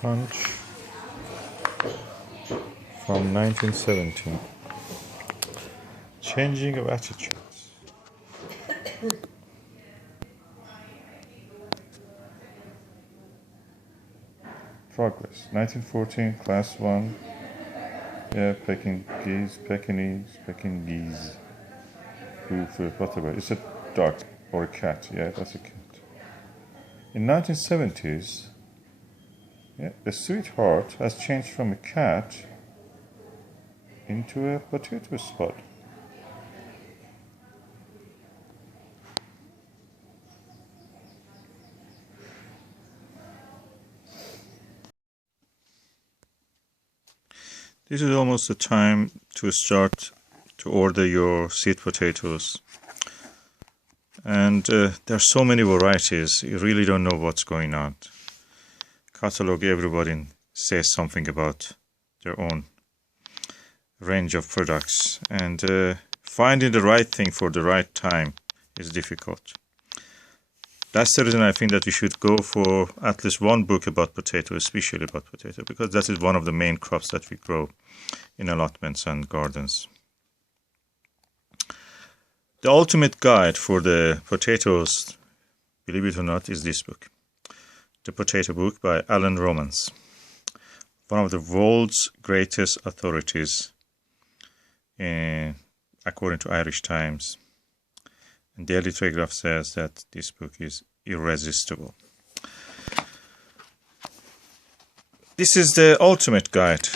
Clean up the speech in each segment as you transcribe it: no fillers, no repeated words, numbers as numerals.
Punch from 1917. Changing of attitudes. Progress. 1914, Class 1. Yeah, Pekingese. Whatever. It's a dog or a cat. Yeah, that's a cat. In 1970s, yeah, the sweetheart has changed from a cat into a potato spot. This is almost the time to start to order your sweet potatoes. And there are so many varieties, you really don't know what's going on. Catalog, everybody says something about their own range of products. And finding the right thing for the right time is difficult. That's the reason I think that we should go for at least one book about potato, especially about potato, because that is one of the main crops that we grow in allotments and gardens. The ultimate guide for the potatoes, believe it or not, is this book. The Potato Book by Alan Romans, one of the world's greatest authorities, according to Irish Times. And Daily Telegraph says that this book is irresistible. This is the ultimate guide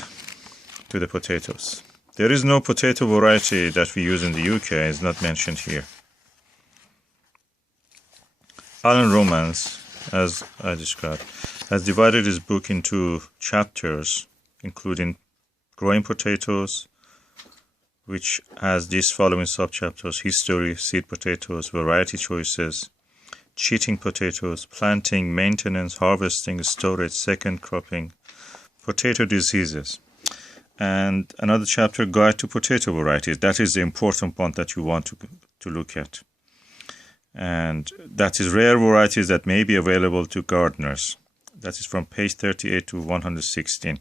to the potatoes. There is no potato variety that we use in the UK, it's not mentioned here. Alan Romans, as I described, has divided his book into chapters, including growing potatoes, which has these following subchapters: history, seed potatoes, variety choices, cheating potatoes, planting, maintenance, harvesting, storage, second cropping, potato diseases. And another chapter, guide to potato varieties. That is the important point that you want to look at. And that is rare varieties that may be available to gardeners. That is from page 38 to 116.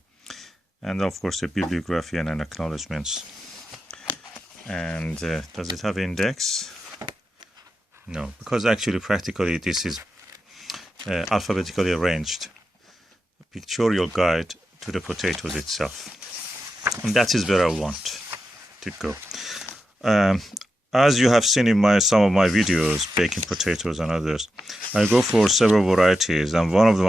And of course, a bibliography and an acknowledgements. And does it have index? No, because actually practically this is alphabetically arranged. A pictorial guide to the potatoes itself. And that is where I want to go. As you have seen in some of my videos, baking potatoes and others, I go for several varieties, and one of the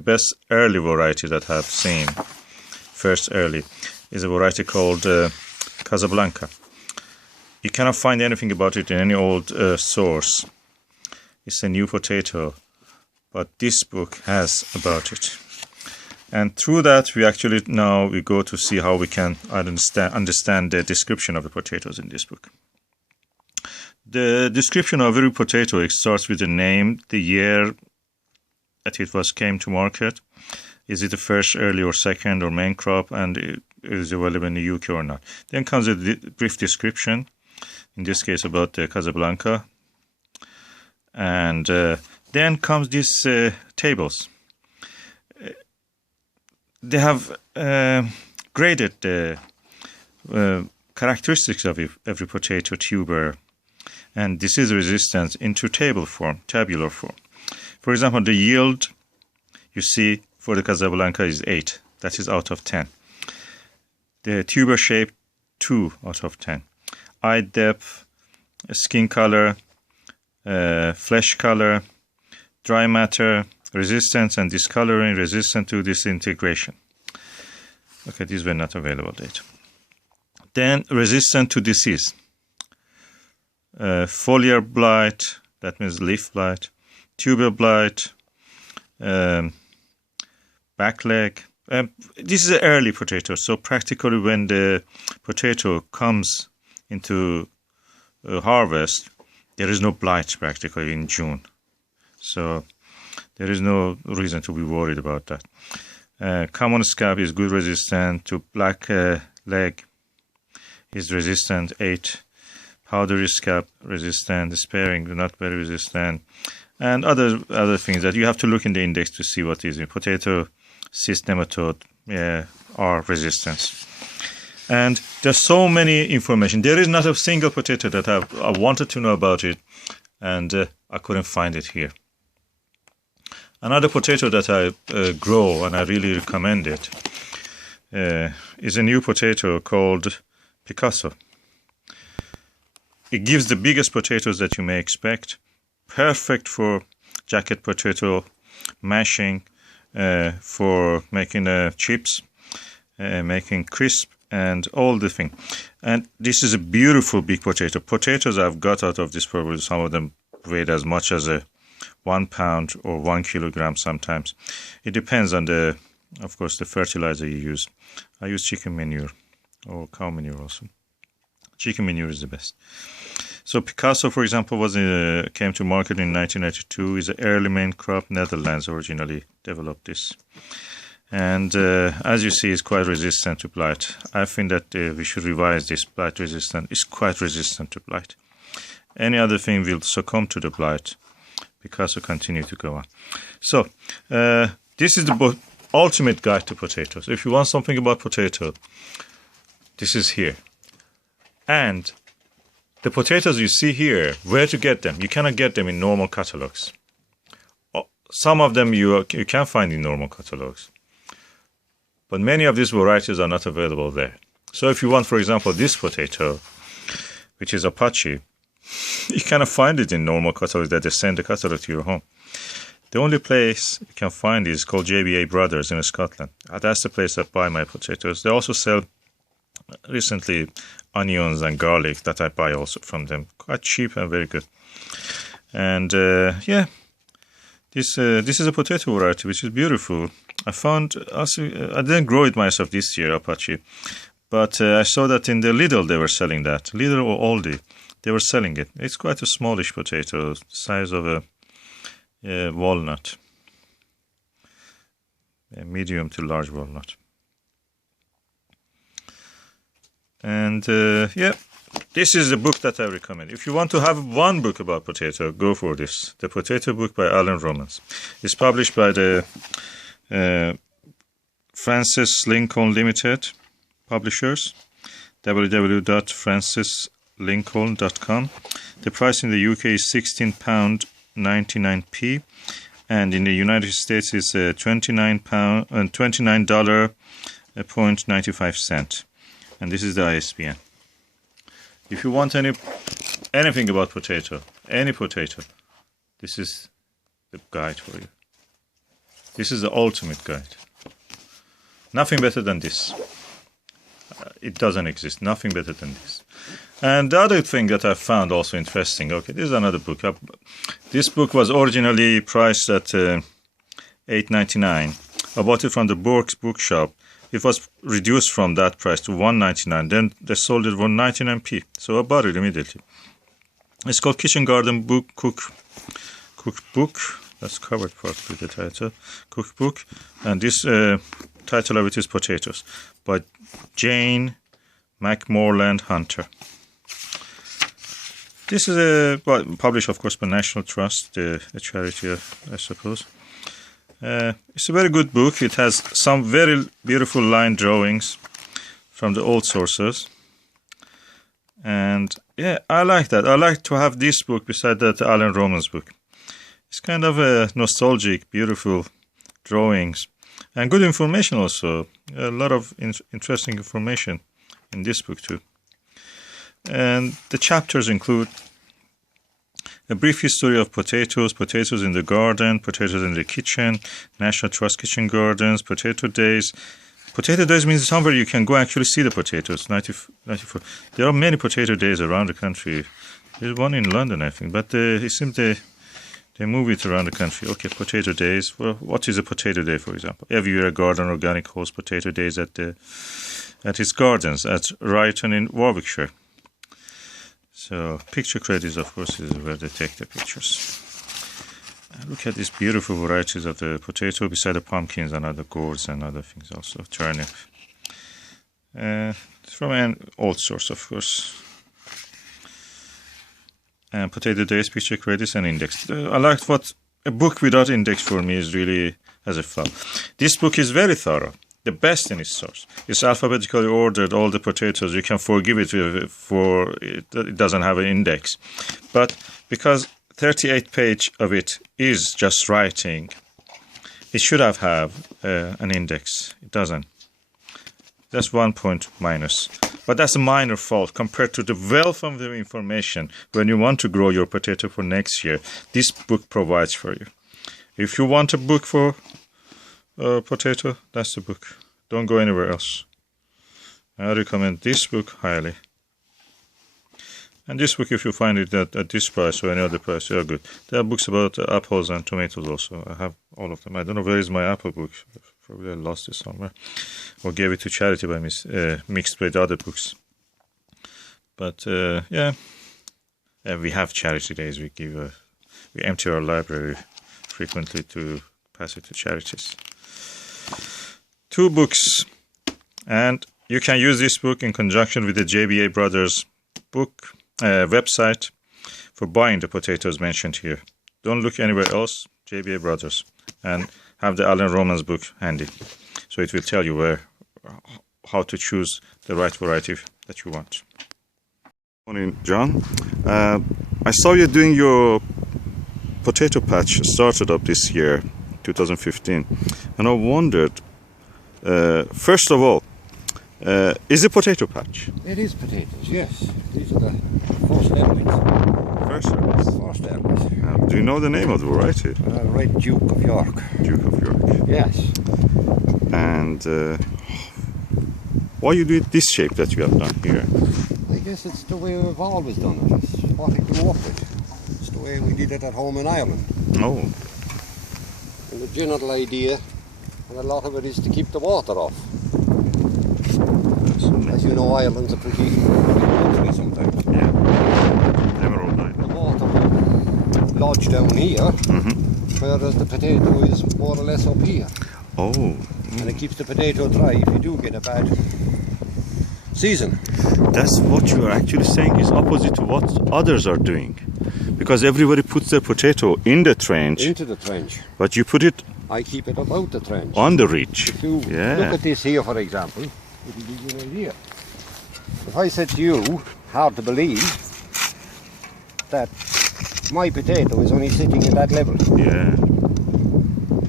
best early variety that I have seen, first early, is a variety called Casablanca. You cannot find anything about it in any old source. It's a new potato, but this book has about it. And through that, we go to see how we can understand the description of the potatoes in this book. The description of every potato, it starts with the name, the year that it came to market. Is it the first, early, or second, or main crop, and it is available in the UK or not. Then comes a brief description, in this case about the Casablanca. And then comes these tables. They have graded the characteristics of every potato tuber and disease resistance into tabular form. For example, the yield you see for the Casablanca is 8. That is out of 10. The tuber shape, 2 out of 10. Eye depth, skin color, flesh color, dry matter, resistance and discoloring, resistant to disintegration. Okay, these were not available data. Then resistant to disease. Foliar blight, that means leaf blight, tuber blight, back leg. This is an early potato, so practically when the potato comes into harvest, there is no blight practically in June. So there is no reason to be worried about that. Common scab is good resistant to black leg is resistant 8. Powdery scab resistant, sparing not very resistant. and other things that you have to look in the index to see what is in potato, cyst nematode, or resistance. And there's so many information. There is not a single potato that I wanted to know about it, and I couldn't find it here. Another potato that I grow, and I really recommend it, is a new potato called Picasso. It gives the biggest potatoes that you may expect. Perfect for jacket potato mashing, for making chips, making crisp, and all the thing. And this is a beautiful big potato. Potatoes I've got out of this probably some of them weighed as much as 1 pound or 1 kilogram sometimes. It depends on of course, the fertilizer you use. I use chicken manure or cow manure also. Chicken manure is the best. So Picasso, for example, came to market in 1992. Is an early main crop. Netherlands originally developed this. And as you see, it's quite resistant to blight. I think that we should revise this. Blight resistant. It's quite resistant to blight. Any other thing will succumb to the blight. Picasso continue to go on. So this is the ultimate guide to potatoes. If you want something about potato, this is here. And the potatoes you see here, where to get them? You cannot get them in normal catalogs. Some of them you can find in normal catalogs. But many of these varieties are not available there. So if you want, for example, this potato, which is Apache, you cannot find it in normal catalogs that they send the catalog to your home. The only place you can find is called JBA Brothers in Scotland. That's the place I buy my potatoes. They also sell recently onions and garlic that I buy also from them. Quite cheap and very good. And yeah, this is a potato variety which is beautiful. I found also, I didn't grow it myself this year, Apache, but I saw that in the Lidl they were selling that. Lidl or Aldi, they were selling it. It's quite a smallish potato, size of a walnut, a medium to large walnut. And yeah, this is the book that I recommend. If you want to have one book about potato, go for this. The Potato Book by Alan Romans. It's published by the Francis Lincoln Limited publishers, www.francislincoln.com. The price in the UK is £16.99, and in the United States is $29.95. And this is the ISBN. If you want anything about potato, any potato, this is the guide for you. This is the ultimate guide. Nothing better than this. It doesn't exist. Nothing better than this. And the other thing that I found also interesting, okay, this is another book. This book was originally priced at $8.99. I bought it from the Bork's Bookshop. It was reduced from that price to $1.99. Then they sold it for 99p. So I bought it immediately. It's called Kitchen Garden Cookbook. That's covered part with the title, Cookbook. And this title of it is Potatoes by Jane McMorland Hunter. This is published, of course, by National Trust, a charity, I suppose. It's a very good book. It has some very beautiful line drawings from the old sources. And yeah, I like that. I like to have this book beside that Alan Romans book. It's kind of a nostalgic, beautiful drawings and good information also. A lot of interesting information in this book too. And the chapters include a brief history of potatoes, potatoes in the garden, potatoes in the kitchen, National Trust Kitchen Gardens, Potato Days. Potato Days means somewhere you can go actually see the potatoes. 94. There are many potato days around the country. There's one in London, I think, but it seems they move it around the country. Okay, Potato Days. Well, what is a potato day, for example? Every year, Garden Organic hosts Potato Days at its gardens at Ryton in Warwickshire. So, picture credits, of course, is where they take the pictures. Look at these beautiful varieties of the potato beside the pumpkins and other gourds and other things also. Turnip. It's from an old source, of course. and potato days, picture credits, and index. I liked what a book without index for me is really as a file. This book is very thorough, the best in its source. It's alphabetically ordered, all the potatoes. You can forgive it for it doesn't have an index. But because 38 page of it is just writing, it should have an index. It doesn't. That's 1 point minus. But that's a minor fault compared to the wealth of the information when you want to grow your potato for next year. This book provides for you. If you want a book for potato, that's the book. Don't go anywhere else. I recommend this book highly. And this book, if you find it at this price or any other price, they are good. There are books about apples and tomatoes also. I have all of them. I don't know where is my apple book. Probably I lost it somewhere. Or gave it to charity by mixed with other books. But yeah, we have charity days. We empty our library frequently to pass it to charities. 2 books. And you can use this book in conjunction with the JBA Brothers book website for buying the potatoes mentioned here. Don't look anywhere else, JBA Brothers, and have the Allen Romans book handy. So it will tell you how to choose the right variety that you want. Morning, John. I saw you doing your potato patch started up this year, 2015, and I wondered, first of all, is it potato patch? It is potatoes, yes. These are the first elements. First service. First elements. Do you know the name of the variety? Red Duke of York. Duke of York. Yes. And why you do it this shape that you have done here? I guess it's the way we've always done it. It's what I grew up with. It's the way we did it at home in Ireland. Oh. And the general idea, and a lot of it, is to keep the water off. As you know, Ireland's a pretty country sometimes. Yeah. Never all night. The water will lodge down here, whereas the potato is more or less up here. Oh. And it keeps the potato dry if you do get a bad season. That's what you are actually saying is opposite to what others are doing. Because everybody puts their potato in the trench. Into the trench. But you put it... I keep it about the trench. On the ridge. If you look at this here, for example, it will give you an idea. If I said to you, hard to believe, that my potato is only sitting in that level. Yeah.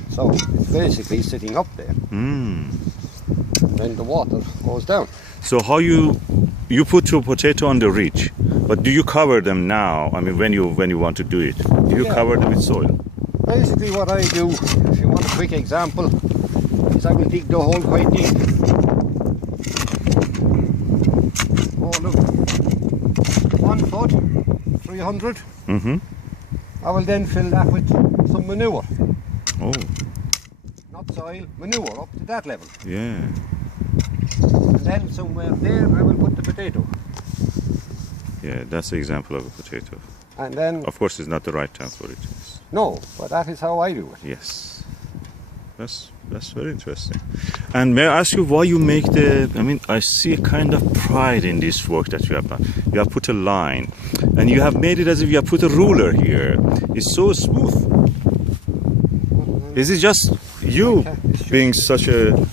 So it's basically sitting up there. Then the water goes down. So how you put your potato on the ridge, but do you cover them now? I mean, when you want to do it, do you cover them with soil? Basically, what I do, if you want a quick example, is I will dig the hole quite deep. Oh look, 1 foot, 300. I will then fill that with some manure. Oh. Not soil, manure up to that level. Yeah. And then somewhere there I will put the potato. Yeah, that's an example of a potato. And then... Of course, it's not the right time for it. No, but that is how I do it. Yes. That's very interesting. And may I ask you why you make the... I mean, I see a kind of pride in this work that you have done. You have put a line, and you have made it as if you have put a ruler here. It's so smooth. Is it just you being such a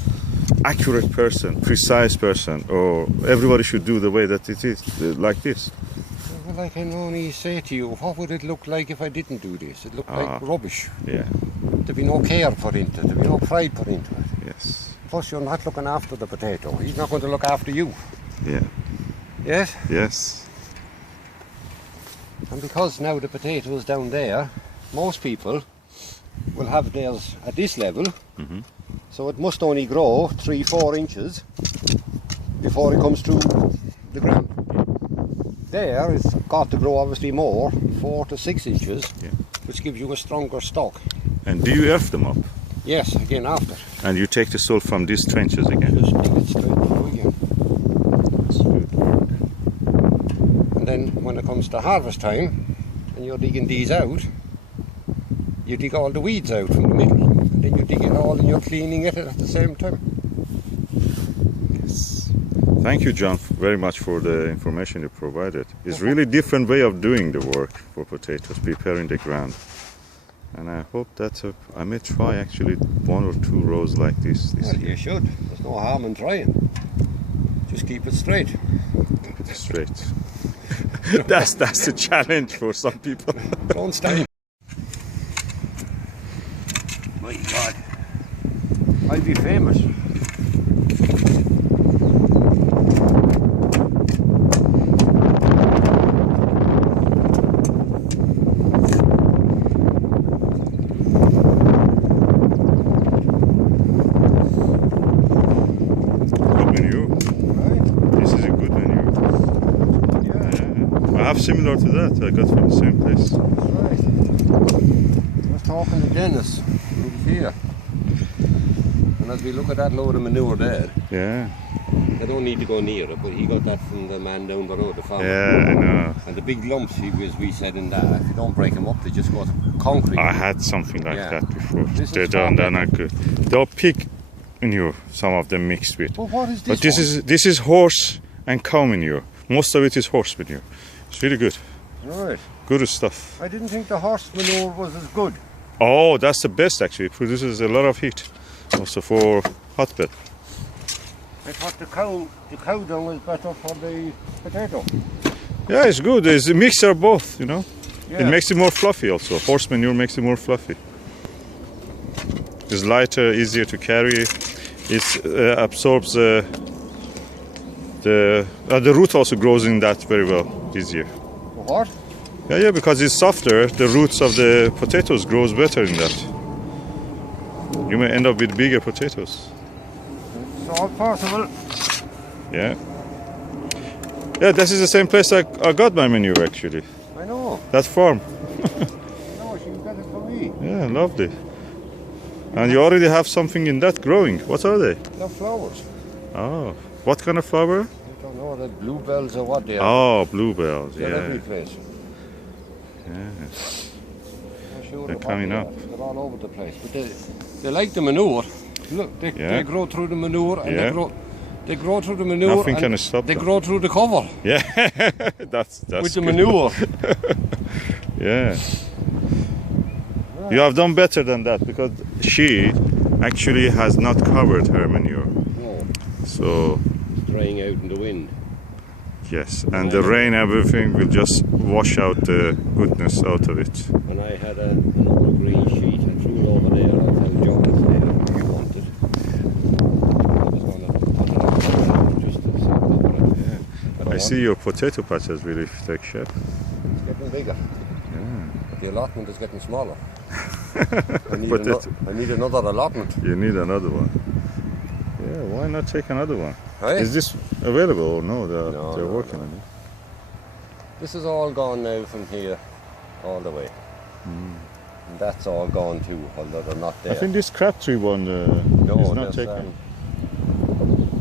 accurate person, precise person, or everybody should do the way that it is, like this? Well, I can only say to you, what would it look like if I didn't do this? It looked like rubbish. Yeah. There'd be no care put into it, there'd be no pride put into it. Yes. Plus, you're not looking after the potato. He's not going to look after you. Yeah. Yes? Yes. And because now the potato is down there, most people will have theirs at this level. So it must only grow 3-4 inches before it comes through the ground. There it's got to grow obviously more, 4 to 6 inches, which gives you a stronger stalk. And do you earth them up? Yes, again after. And you take the soil from these trenches again? Just dig it straight through again. That's good work. And then when it comes to harvest time, and you're digging these out, you dig all the weeds out from the middle. And then you dig it all and you're cleaning it at the same time. Yes. Thank you, John, very much for the information you provided. It's really different way of doing the work for potatoes, preparing the ground. And I hope that I may try actually 1 or 2 rows like this Well, year. you should. There's no harm in trying. Just keep it straight. Keep it straight. that's the challenge for some people. Don't stand. My God. I'll be famous. Good manure. Right? This is a good manure. Yeah. I have similar to that. I got from the same place. That's right. I was talking to Dennis, who's here. And as we look at that load of manure there, Yeah. they don't need to go near it, but he got that from the man down the road, the farmer. Yeah, I know. And the big lumps, we said in that, if you don't break them up, they just go to concrete. I had something like Yeah. that before. This They're is done, far they're not good. They're pig manure, some of them mixed with. But what is this? But this is horse and cow manure. Most of it is horse manure. It's really good. Right. Good stuff. I didn't think the horse manure was as good. Oh, that's the best actually. It produces a lot of heat. Also for hotbed. I thought the cow dung was better for the potato. Yeah, it's good. It's a mixture of both, you know. Yeah. It makes it more fluffy also. Horse manure makes it more fluffy. It's lighter, easier to carry. It absorbs the root also grows in that very well, easier. What? Yeah, because it's softer. The roots of the potatoes grows better in that. You may end up with bigger potatoes. It's all possible. Yeah. Yeah, this is the same place I got my manure actually. I know. That farm. No, she got it for me. Yeah, lovely. And you already have something in that growing. What are they? They're flowers. Oh, what kind of flower? I don't know, the bluebells or what they are. Oh, bluebells. They're every Yeah. place. Yeah. I'm sure They're what coming they up. are. They're all over the place. But they like the manure. Look, they Yeah. grow through the manure and Yeah. they grow through the manure. Nothing and can stop They them. grow through the cover Yeah. that's with the good. manure. Yeah. You have done better than that because she actually has not covered her manure. No, So it's drying out in the wind. yes, and the rain, everything will just wash out the goodness out of it. And I had another green sheet. I threw it over there. I told Jonathan there if you wanted. I was going to put it up just to cover it. Yeah. But I want- see your potato patch has really taken shape. It's getting bigger. But the allotment is getting smaller. Potato. I need another allotment. You need another one. Yeah, why not take another one? Right? Is this available or no? They're No, working on it. This is all gone now from here all the way. And that's all gone too, although they're not there. I think this Crabtree one no, is not there's, taken.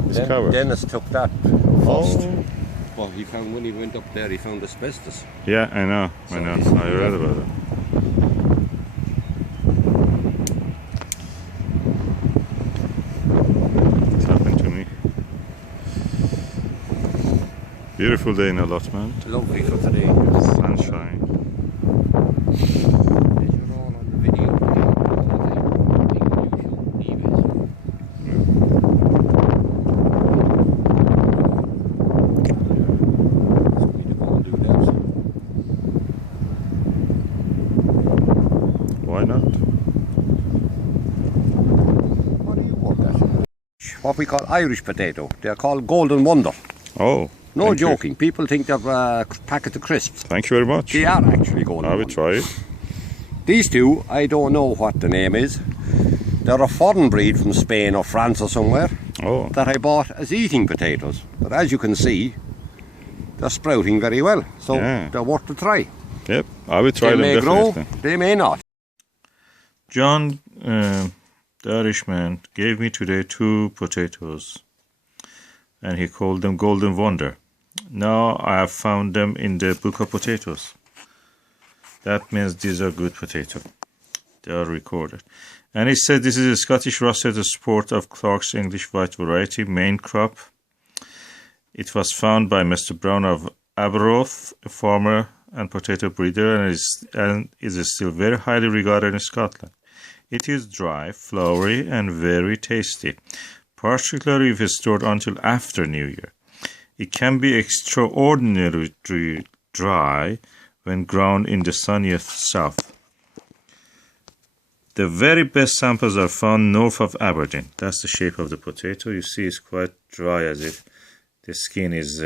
It's Den- covered. Dennis took that first. Oh. Well, he found when he went up there, he found asbestos. Yeah, I know. So I know. this- I read about it. It happened to me. Beautiful day in allotment. Lovely for today. Sunshine. These are all on video. Why not? What do you want that? What we call Irish potato. They're called Golden Wonder. Oh. No thank you. joking. People think they're packets of crisps. Thank you very much. They are actually Golden I will Wonder. try it. These two, I don't know what the name is. They're a foreign breed from Spain or France or somewhere Oh. that I bought as eating potatoes. But as you can see, they're sprouting very well. So Yeah. they're worth a try. Yep. I will try They them may grow, definitely. they may not. John, the Irishman, gave me today 2 potatoes, and he called them Golden Wonder. Now I have found them in the Book of Potatoes. That means these are good potatoes. They are recorded. And it said this is a Scottish Russet Sport of Clark's English White variety, main crop. It was found by Mr. Brown of Aberroth, a farmer and potato breeder, and is still very highly regarded in Scotland. It is dry, floury, and very tasty, particularly if stored until after New Year. It can be extraordinarily dry when grown in the sunniest south. The very best samples are found north of Aberdeen. That's the shape of the potato. You see it's quite dry, as if the skin is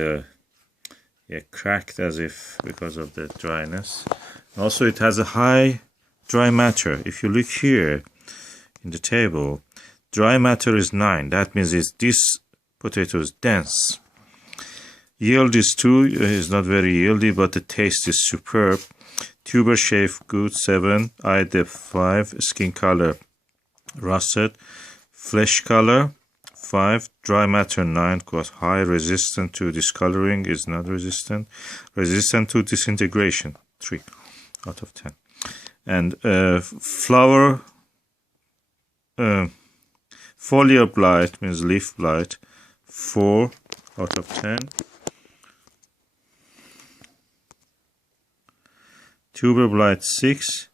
cracked, as if because of the dryness. Also, it has a high dry matter. If you look here in the table, dry matter is 9. That means this potato is dense. Yield is 2, is not very yieldy, but the taste is superb. Tuber shape good, 7. Eye depth 5. Skin color russet. Flesh color 5. Dry matter 9, got high. Resistant to discoloring, is not resistant. Resistant to disintegration 3 out of 10. And flower foliar blight, means leaf blight, 4 out of 10. Tuber blight 6,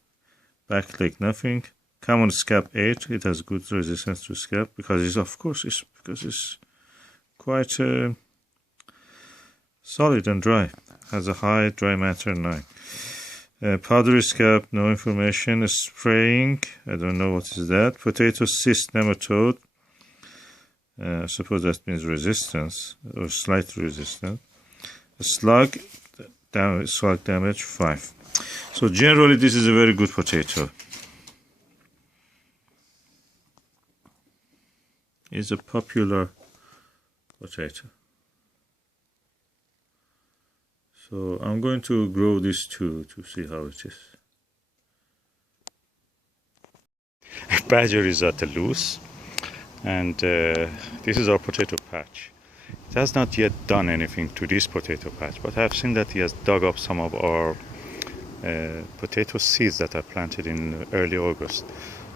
back leg nothing. Common scab 8, it has good resistance to scab because it's quite solid and dry. Has a high dry matter 9. Powdery scab, no information. Spraying, I don't know what is that. Potato cyst nematode, I suppose that means resistance or slightly resistant. Slug damage 5. So generally this is a very good potato. It's a popular potato. So I'm going to grow this too to see how it is. Badger is at the loose, and this is our potato patch. It has not yet done anything to this potato patch, but I've seen that he has dug up some of our potato seeds that I planted in early August.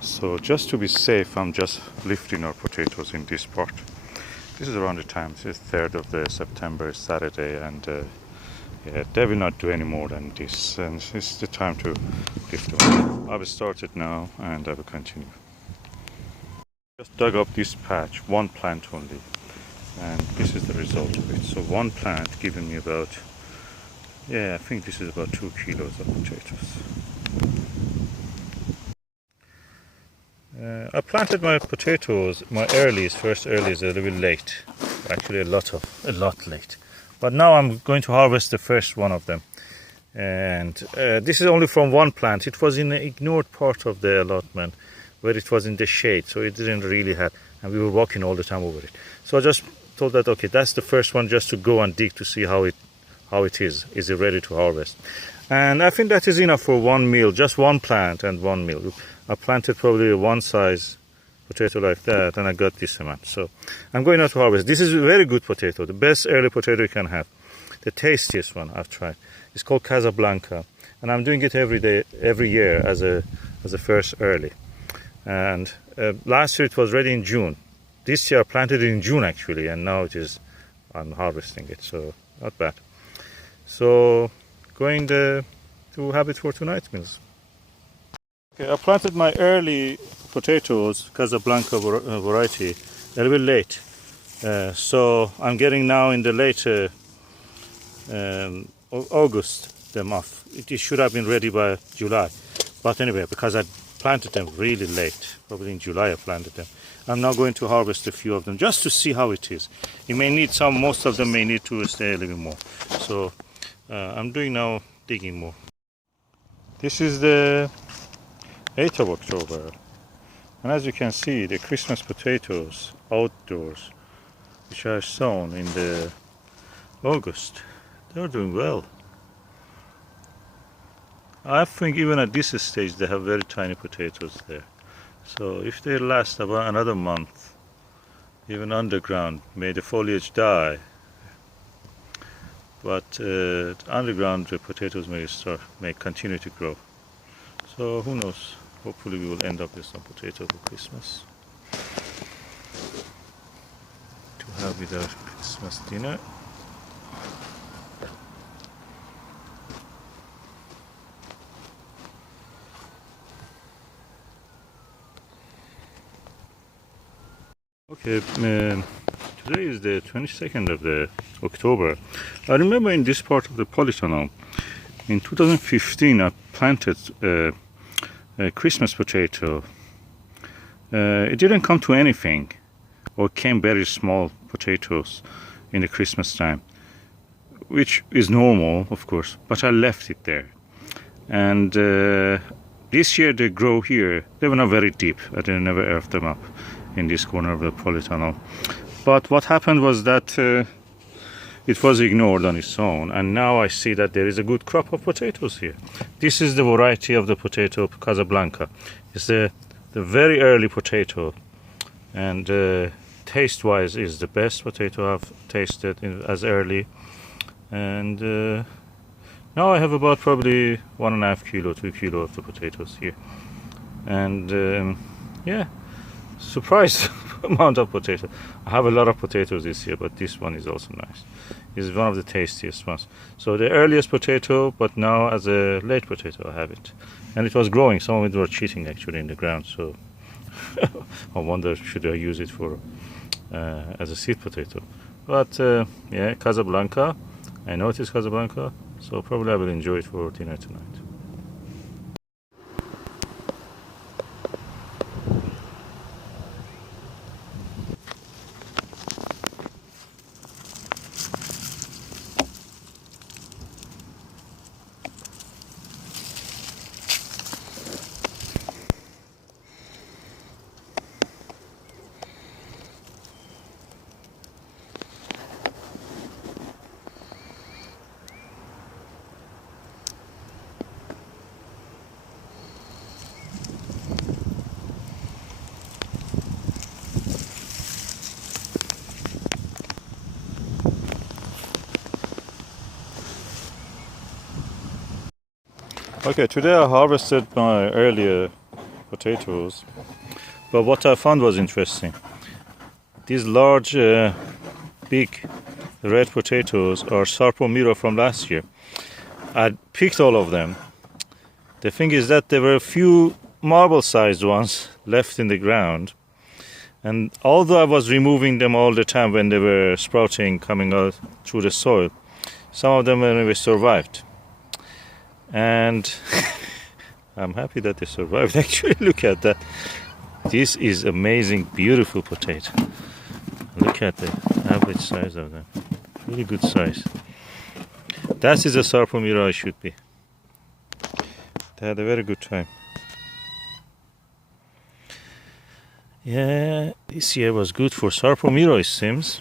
So just to be safe, I'm just lifting our potatoes in this part. This is around the time, this is 3rd of September, Saturday, and they will not do any more than this, and it's the time to lift them. I will start it now, and I will continue. Just dug up this patch, one plant only, and this is the result of it. So one plant giving me about, I think this is about 2 kilos of potatoes. I planted my potatoes, my first earlies a little bit late, actually a lot late. But now I'm going to harvest the first one of them. And this is only from one plant. It was in an ignored part of the allotment where it was in the shade, so it didn't really have, and we were walking all the time over it. So I just thought that, okay, that's the first one, just to go and dig to see how it is. Is it ready to harvest? And I think that is enough for one meal, just one plant and one meal. I planted probably one size potato like that, and I got this amount. So I'm going now to harvest. This is a very good potato, the best early potato you can have. The tastiest one I've tried. It's called Casablanca, and I'm doing it every year as a first early. And last year it was ready in June. This year I planted it in June actually, and now I'm harvesting it, so not bad. So going to have it for tonight's meals. Okay, I planted my early potatoes, Casablanca variety, a little bit late. So I'm getting now in the late August them off. It should have been ready by July. But anyway, because I planted them really late, probably in July I planted them, I'm now going to harvest a few of them just to see how it is. You may need most of them may need to stay a little more. So I'm doing now digging more. This is the 8th of October, and as you can see, the Christmas potatoes outdoors, which are sown in the August, they're doing well. I think even at this stage they have very tiny potatoes there. So if they last about another month, even underground, may the foliage die, but underground the potatoes may continue to grow. So who knows? Hopefully we will end up with some potatoes for Christmas to have with our Christmas dinner. Okay, today is the 22nd of the October. I remember in this part of the polytunnel, in 2015, I planted a Christmas potato. It didn't come to anything, or came very small potatoes in the Christmas time, which is normal, of course, but I left it there. And this year they grow here. They were not very deep. I didn't never earth them up in this corner of the polytunnel. But what happened was that it was ignored on its own, and now I see that there is a good crop of potatoes here. This is the variety of the potato Casablanca. It's the very early potato, and taste-wise is the best potato I've tasted as early. And now I have about probably 1.5 kilo, 2 kilo of the potatoes here. And yeah, surprise amount of potato. I have a lot of potatoes this year, but this one is also nice. It's one of the tastiest ones. So the earliest potato, but now as a late potato I have it. And it was growing. Some of it were cheating actually in the ground, so I wonder should I use it for as a seed potato. But yeah, Casablanca. I know it is Casablanca, so probably I will enjoy it for dinner tonight. Okay, today I harvested my earlier potatoes, but what I found was interesting. These large, big red potatoes are Sarpomiro from last year. I picked all of them. The thing is that there were a few marble-sized ones left in the ground, and although I was removing them all the time when they were sprouting, coming out through the soil, some of them anyway survived. And I'm happy that they survived. Actually, look at that. This is amazing, beautiful potato. Look at the average size of them. Really good size. That is a Sarpomiro I should be. They had a very good time. Yeah, this year was good for Sarpomiro, it seems.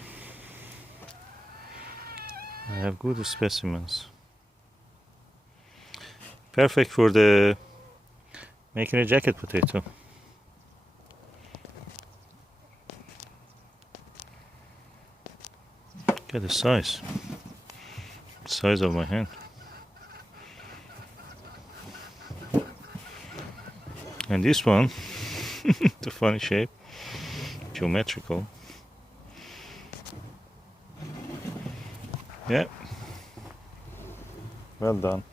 I have good specimens. Perfect for the making a jacket potato. Look at the size of my hand. And this one, the funny shape, geometrical. Yeah, well done.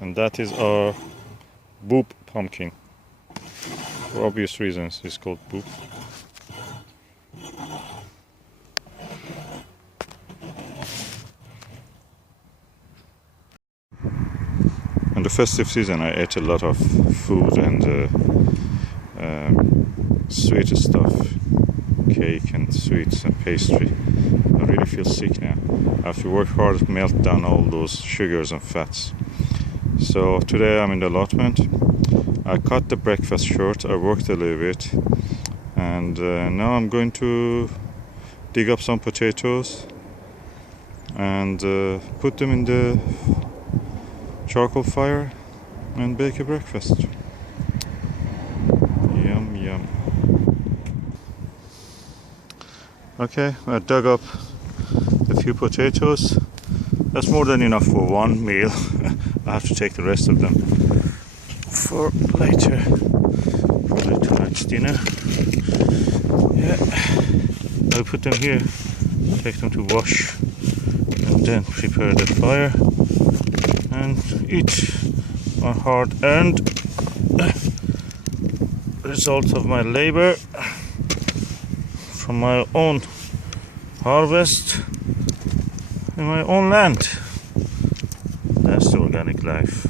And that is our Boop pumpkin. For obvious reasons, it's called Boop. In the festive season, I ate a lot of food and sweet stuff, cake and sweets and pastry. I really feel sick now. I have to work hard to melt down all those sugars and fats. So today I'm in the allotment. I cut the breakfast short, I worked a little bit, and now I'm going to dig up some potatoes and put them in the charcoal fire and bake a breakfast. Yum yum. Okay, I dug up a few potatoes. That's more than enough for one meal. I have to take the rest of them for later, probably tonight's dinner. Yeah, I'll put them here, take them to wash, and then prepare the fire and eat my hard-earned result of my labor. from my own harvest in my own land. That's the organic life.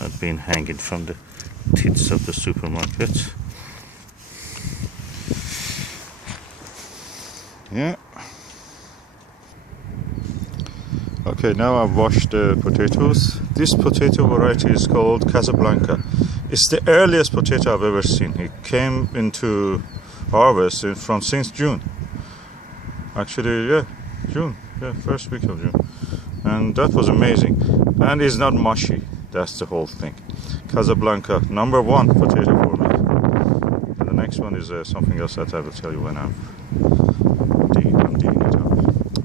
Not being hanging from the tits of the supermarket. Yeah. Okay, now I've washed the potatoes. This potato variety is called Casablanca. It's the earliest potato I've ever seen. It came into harvest from since June. Actually, yeah, June. Yeah, first week of June. And that was amazing. And it's not mushy. That's the whole thing. Casablanca, number one potato for me. And the next one is something else that I will tell you when I'm digging it up.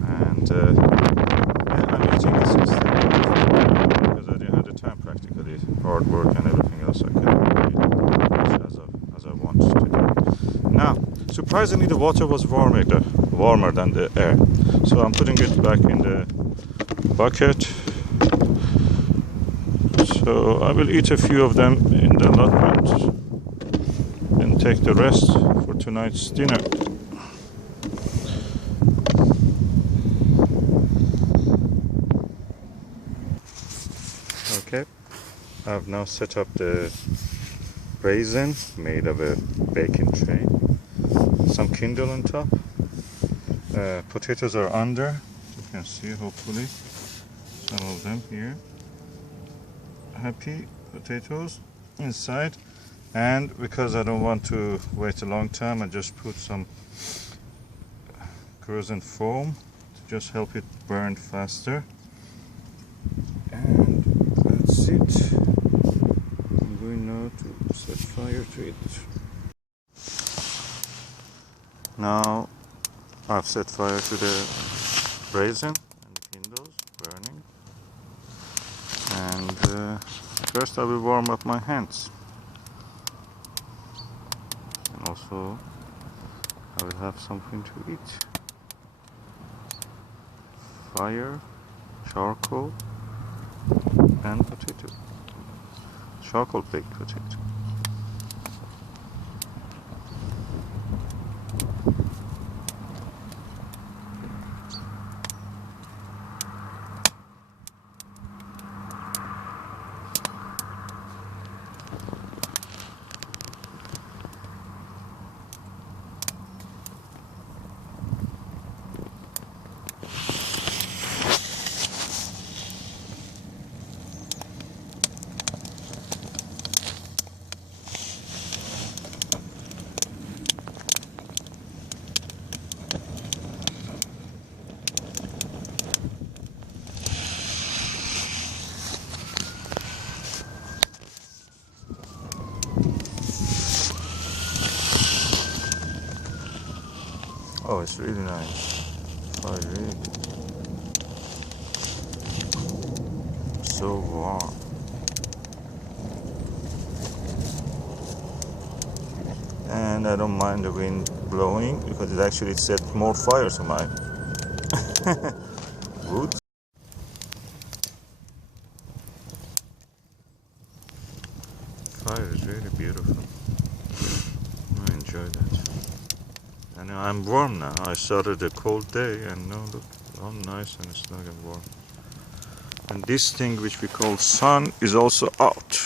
And I'm eating it since then because I didn't have the time practically. Hard work and everything else I couldn't eat as I want to do. Now, surprisingly, the water was warmer than the air. So I'm putting it back in the bucket. So I will eat a few of them in the allotment and take the rest for tonight's dinner. Okay, I've now set up the raisin made of a baking tray, some kindle on top. Potatoes are under, you can see hopefully some of them here. Happy potatoes inside, and because I don't want to wait a long time, I just put some kerosene foam to just help it burn faster. And that's it. I'm going now to set fire to it. Now I've set fire to the raisin and the kindles burning. And first I will warm up my hands. And also I will have something to eat. Fire, charcoal, and potato. Charcoal baked potato. Oh, it's really nice. Oh, really. So warm. And I don't mind the wind blowing because it actually set more fire to my wood. Fire is really beautiful. I enjoy that. And I'm warm now. I started a cold day and now look, all nice and snug and warm. And this thing which we call sun is also out.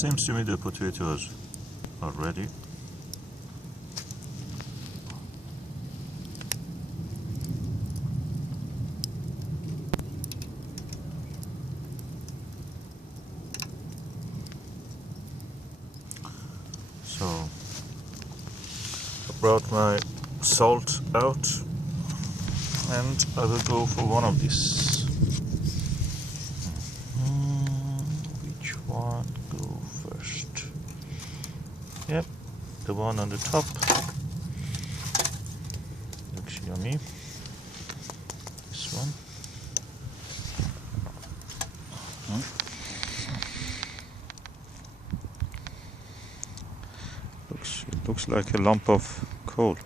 seems to me the potatoes are ready. So I brought my salt out and I will go for one of these. Which one go first? Yep, the one on the top. Looks yummy. This one. It looks like a lump of coal.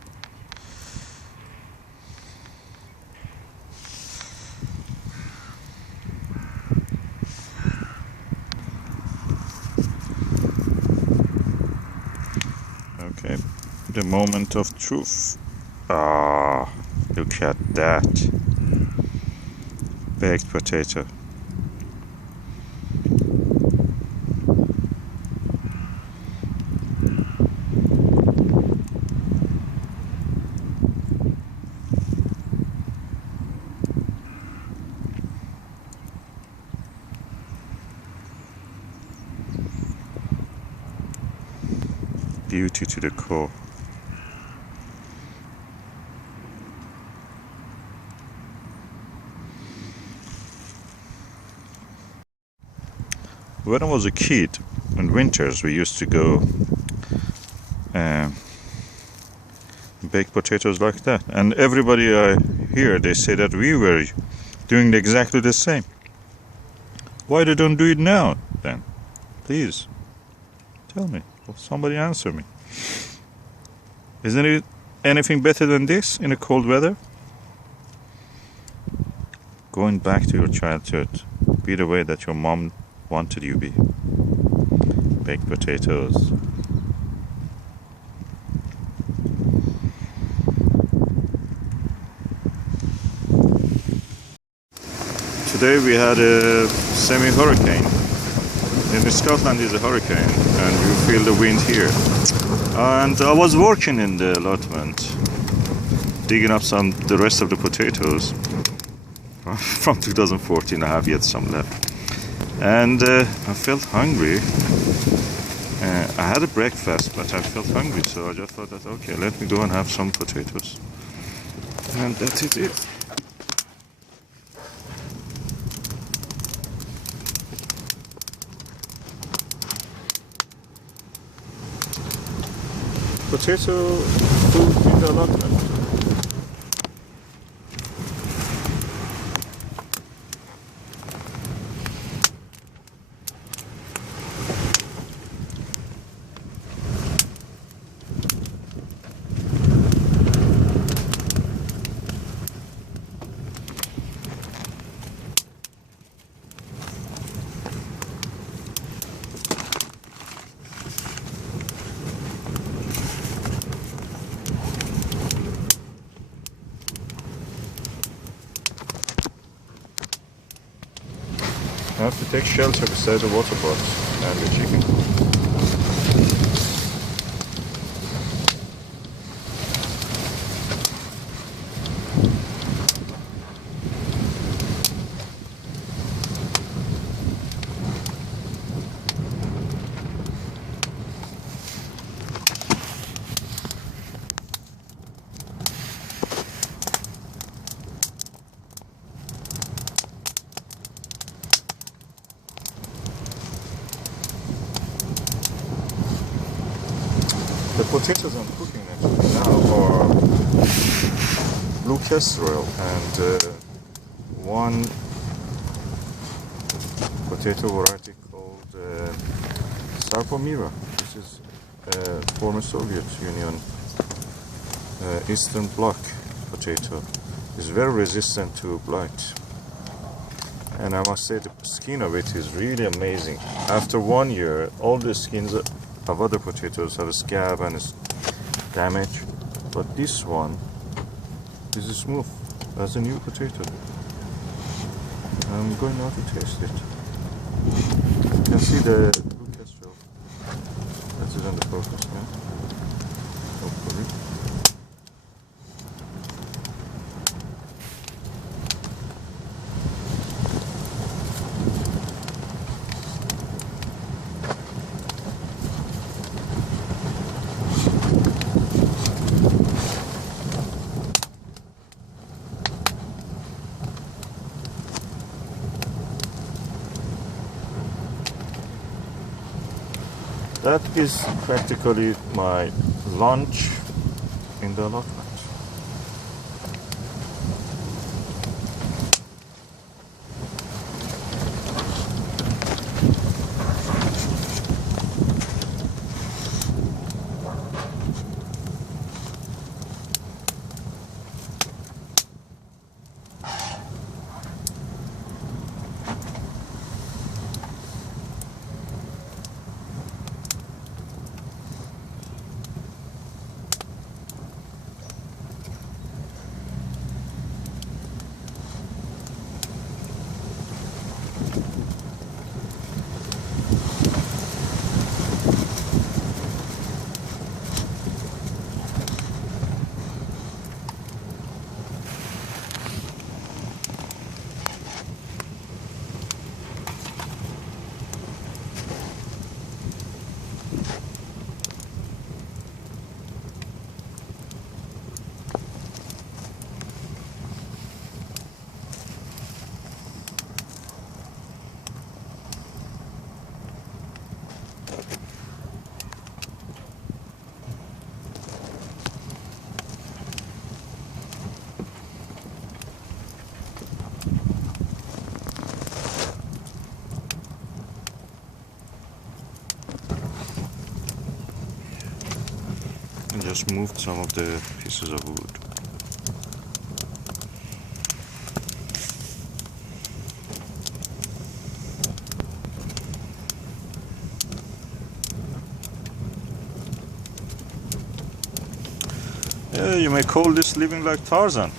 Okay, the moment of truth. Ah, look at that. Baked potato. Beauty to the core. When I was a kid, in winters we used to go bake potatoes like that, and everybody I hear, they say that we were doing exactly the same. Why they don't do it now then? Please tell me. Somebody answer me. Isn't it anything better than this in a cold weather? Going back to your childhood, be the way that your mom wanted you to be. Baked potatoes. Today we had a semi-hurricane. In Scotland is a hurricane and you feel the wind here. And I was working in the allotment, digging up the rest of the potatoes from 2014. I have yet some left. And I felt hungry. I had a breakfast, but I felt hungry, so I just thought that, okay, let me go and have some potatoes. And that's it. Potato food in the allotment. I have to take shelter beside the water pot and the chicken. The potatoes I'm cooking actually now are blue casserole and one potato variety called Sarpomira, which is former Soviet Union Eastern Bloc potato. It's very resistant to blight. And I must say the skin of it is really amazing. After 1 year, all the skins of other potatoes have a scab and is damage, but this one is smooth as a new potato. I'm going now to taste it. You can see the blue casserole on the focus now. Hopefully. That is practically my lunch in the allotment. And just moved some of the pieces of wood. Yeah, you may call this living like Tarzan.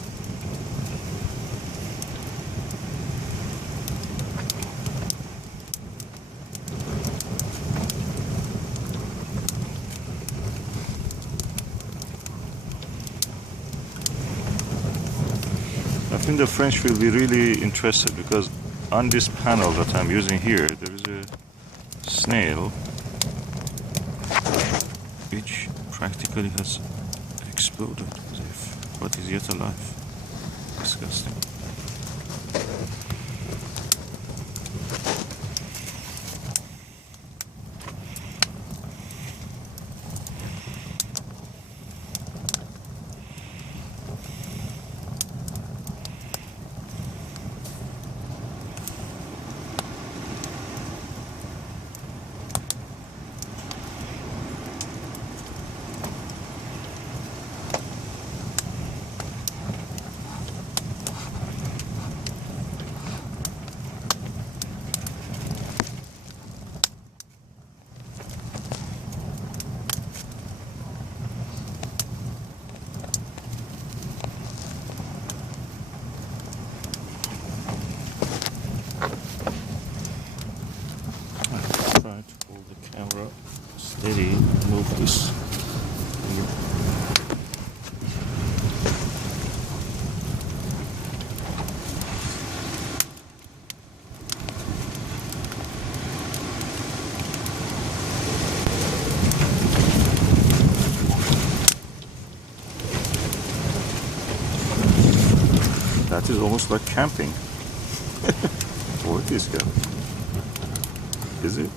I think the French will be really interested because on this panel that I'm using here, there is a snail which practically has exploded as if, but is yet alive. Disgusting. Try to hold the camera steady, move this. That is almost like camping. What is that? Is it?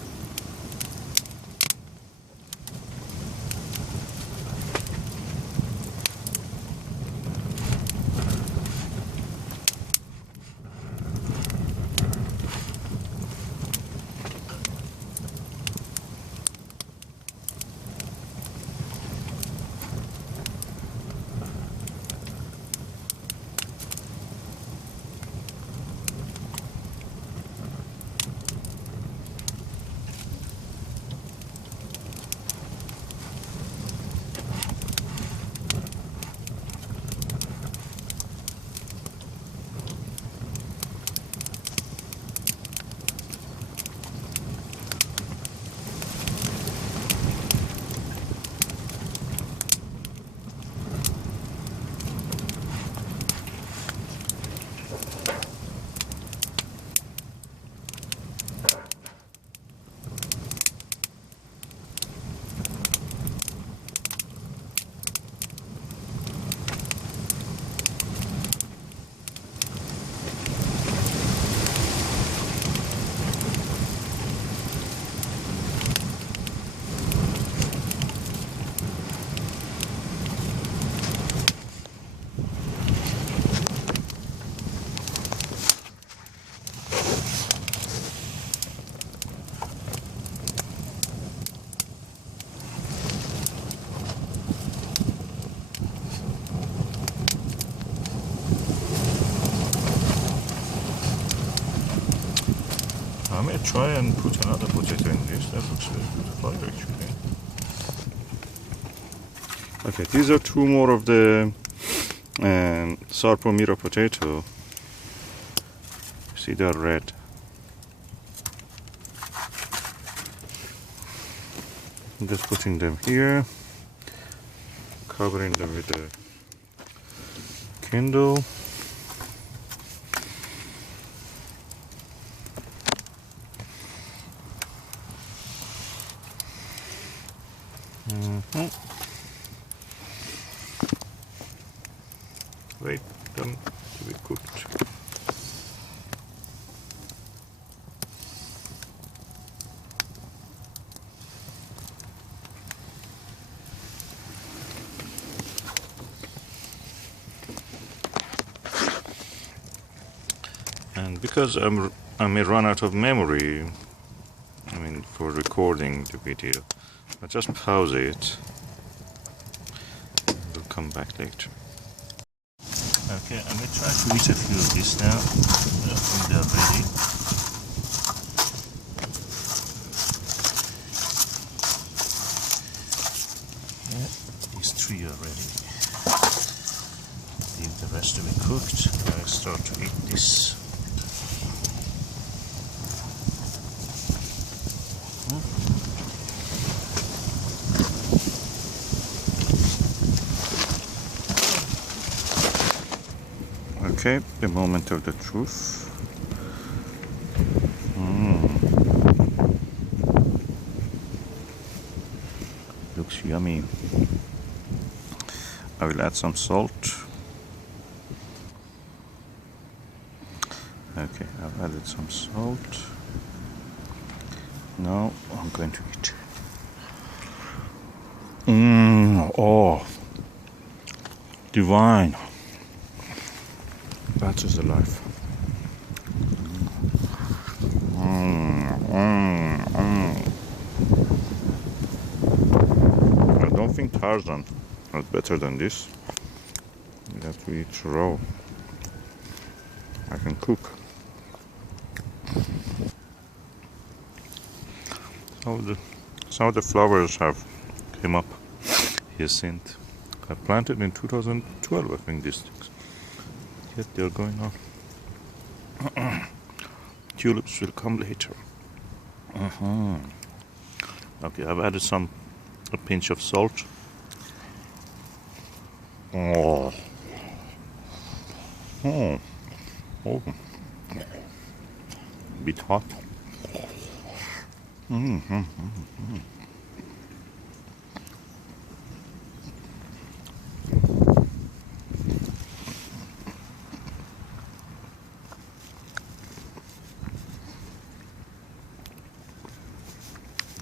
try and put another potato in this. That looks very good fire actually. Okay, these are two more of the Sarpomira potato. See, they're red. I'm just putting them here, covering them with the Kindle. Wait them to be cooked. And because I may run out of memory, I mean for recording the video, I just pause it. We'll come back later. Okay, I'm gonna try to eat a few of these now. I think they're ready. Yeah, these three are ready. Leave the rest to be cooked. I start to eat this. Okay, the moment of the truth. Looks yummy. I will add some salt. Okay, I've added some salt. Now I'm going to eat. Oh, divine. That is the life. I don't think Tarzan is better than this. You have to eat raw. I can cook. Some of the flowers have came up hyacinth. I planted in 2012, I think, these things. Yet they're going on. Tulips will come later. Okay, I've added a pinch of salt. Oh. Bit hot.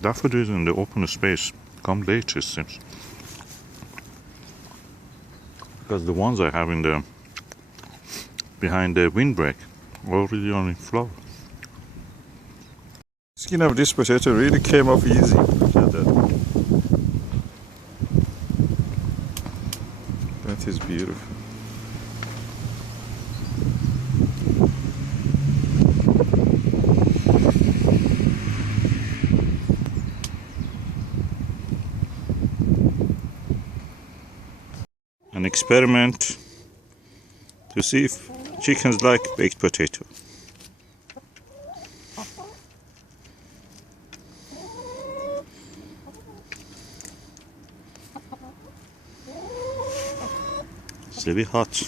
Daffodils in the open space come late, it seems. Because the ones I have in the behind the windbreak already are in flower. Skin of this potato really came off easy. Look at that. That is beautiful. An experiment to see if chickens like baked potato. It's a bit hot.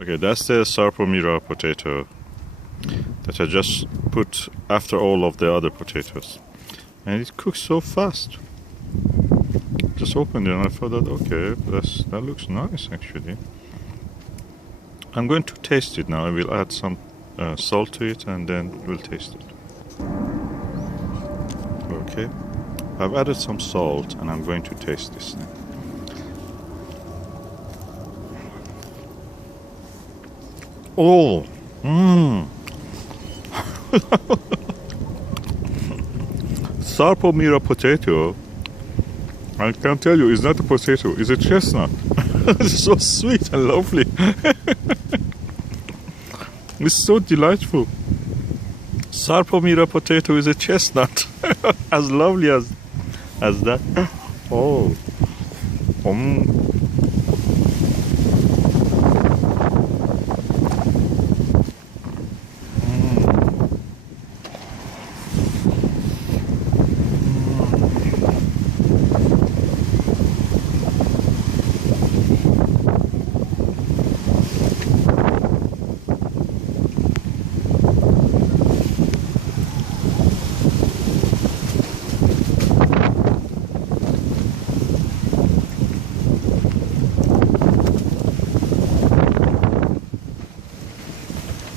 Okay, that's the Sarpomira potato that I just put after all of the other potatoes. And it cooks so fast. Just opened it and I thought that, okay, that looks nice actually. I'm going to taste it now. I will add some salt to it and then we'll taste it. Okay. Okay, I've added some salt and I'm going to taste this now. Oh, Sarpomira potato. I can tell you, it's not a potato, it's a chestnut. It's so sweet and lovely. It's so delightful. Sarpomira potato is a chestnut. As lovely as that. Oh.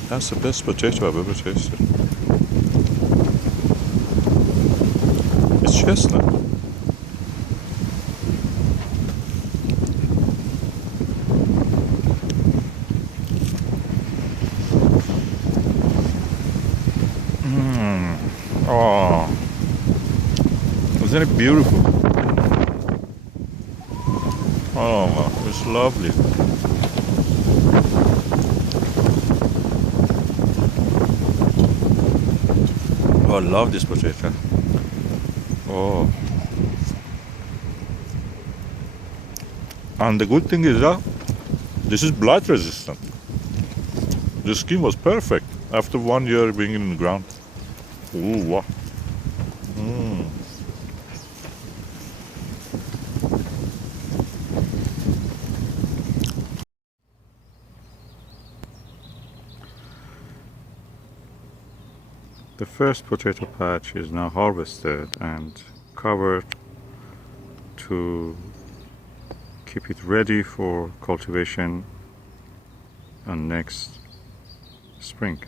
That's the best potato I've ever tasted. It's chestnut. Oh, isn't it beautiful? Oh, it's lovely. Oh, I love this potato. Oh. And the good thing is that this is blight resistant. The skin was perfect after 1 year being in the ground. Ooh, wow. The first potato patch is now harvested and covered to keep it ready for cultivation on next spring.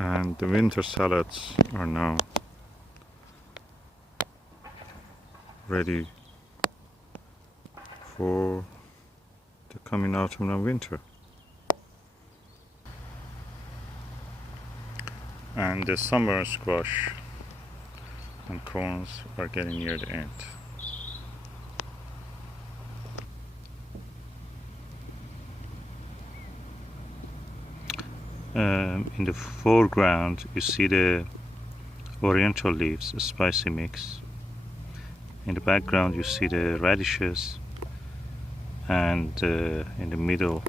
And the winter salads are now ready for the coming autumn and winter. And the summer squash and corns are getting near the end. In the foreground you see the oriental leaves, a spicy mix. In the background you see the radishes, and in the middle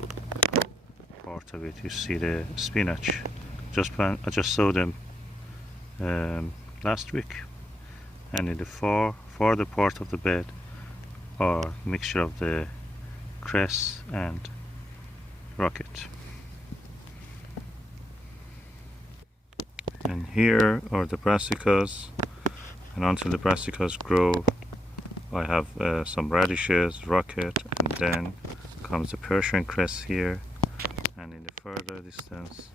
part of it you see the spinach. I just saw them last week. And in the farther part of the bed are mixture of the cress and rocket. And here are the brassicas, and until the brassicas grow I have some radishes, rocket, and then comes the Persian cress here, and in the further distance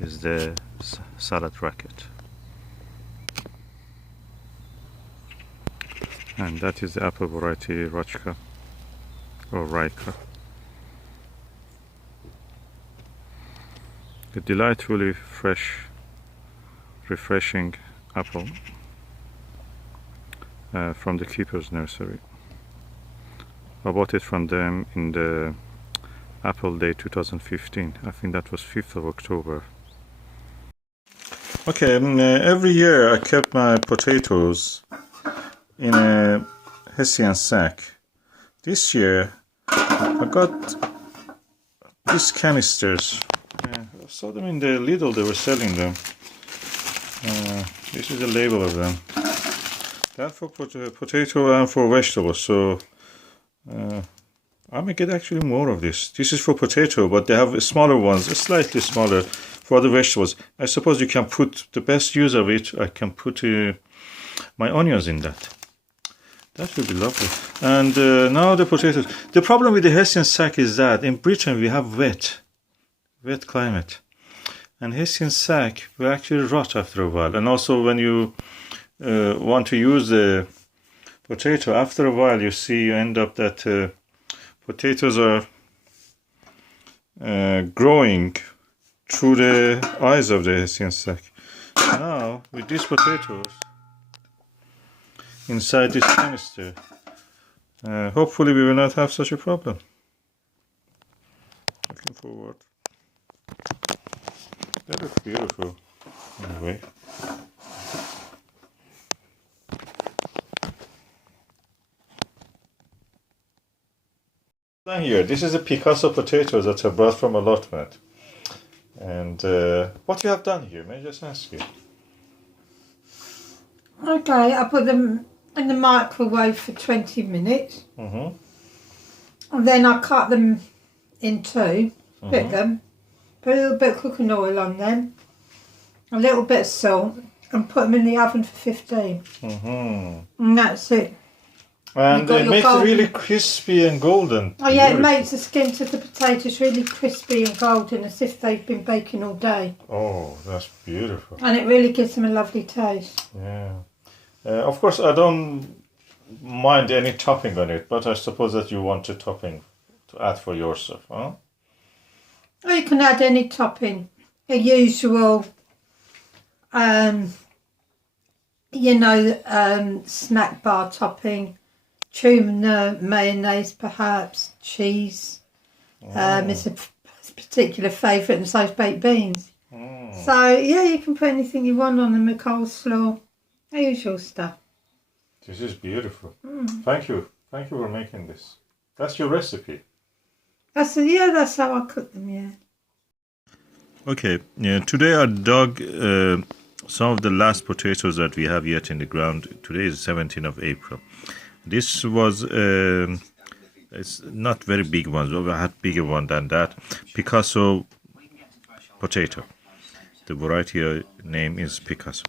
is the salad rocket. And that is the apple variety Rachka or Raika. A delightfully fresh, refreshing apple from the Keeper's Nursery. I bought it from them in the Apple Day 2015. I think that was 5th of October. Okay, every year I kept my potatoes in a Hessian sack. This year I got these canisters. I saw them in the Lidl, they were selling them. This is the label of them. They're for potato and for vegetables, so I may get actually more of this. This is for potato, but they have smaller ones, slightly smaller, for other vegetables. I suppose you can put the best use of it. I can put my onions in that. That would be lovely. And now the potatoes. The problem with the Hessian sack is that in Britain we have wet climate. And Hessian sack will actually rot after a while. And also when you want to use the potato, after a while you end up that potatoes are growing through the eyes of the Hessian sack. Now with these potatoes inside this canister, hopefully we will not have such a problem. Looking forward. That looks beautiful. Anyway. Down here, this is a Picasso potatoes that I brought from allotment. And what you have done here, may I just ask you? Okay, I put them in the microwave for 20 minutes. Mm-hmm. And then I cut them in two, split them, put a little bit of cooking oil on them, a little bit of salt, and put them in the oven for 15. Mm-hmm. And that's it. And it makes it really crispy and golden. Oh yeah, it makes the skins of the potatoes really crispy and golden, as if they've been baking all day. Oh, that's beautiful. And it really gives them a lovely taste. Yeah. Of course, I don't mind any topping on it, but I suppose that you want a topping to add for yourself, huh? Or you can add any topping. A usual, snack bar topping. Tuna, mayonnaise perhaps, cheese. It's a particular favourite, and so's baked beans. So, yeah, you can put anything you want on them, a coleslaw, the usual stuff. This is beautiful. Thank you. Thank you for making this. That's your recipe. That's how I cook them, yeah. Okay, today I dug some of the last potatoes that we have yet in the ground. Today is 17th of April. This was, it's not very big ones, but we had bigger one than that. Picasso potato. The variety name is Picasso.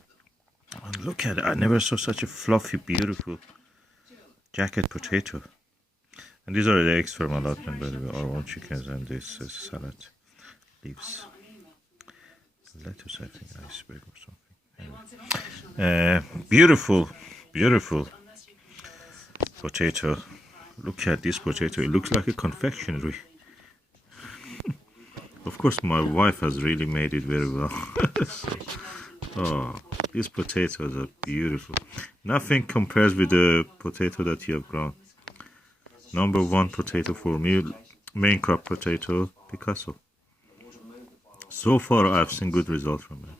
And look at it, I never saw such a fluffy, beautiful jacket potato. And these are the eggs from allotment, by the way, our own chickens, and this is salad leaves. Lettuce, I think, iceberg or something. Anyway. Beautiful, beautiful potato. Look at this potato, it looks like a confectionery. Of course, my wife has really made it very well. These potatoes are beautiful. Nothing compares with the potato that you have grown. Number one potato for me, main crop potato, Picasso. So far, I've seen good results from it.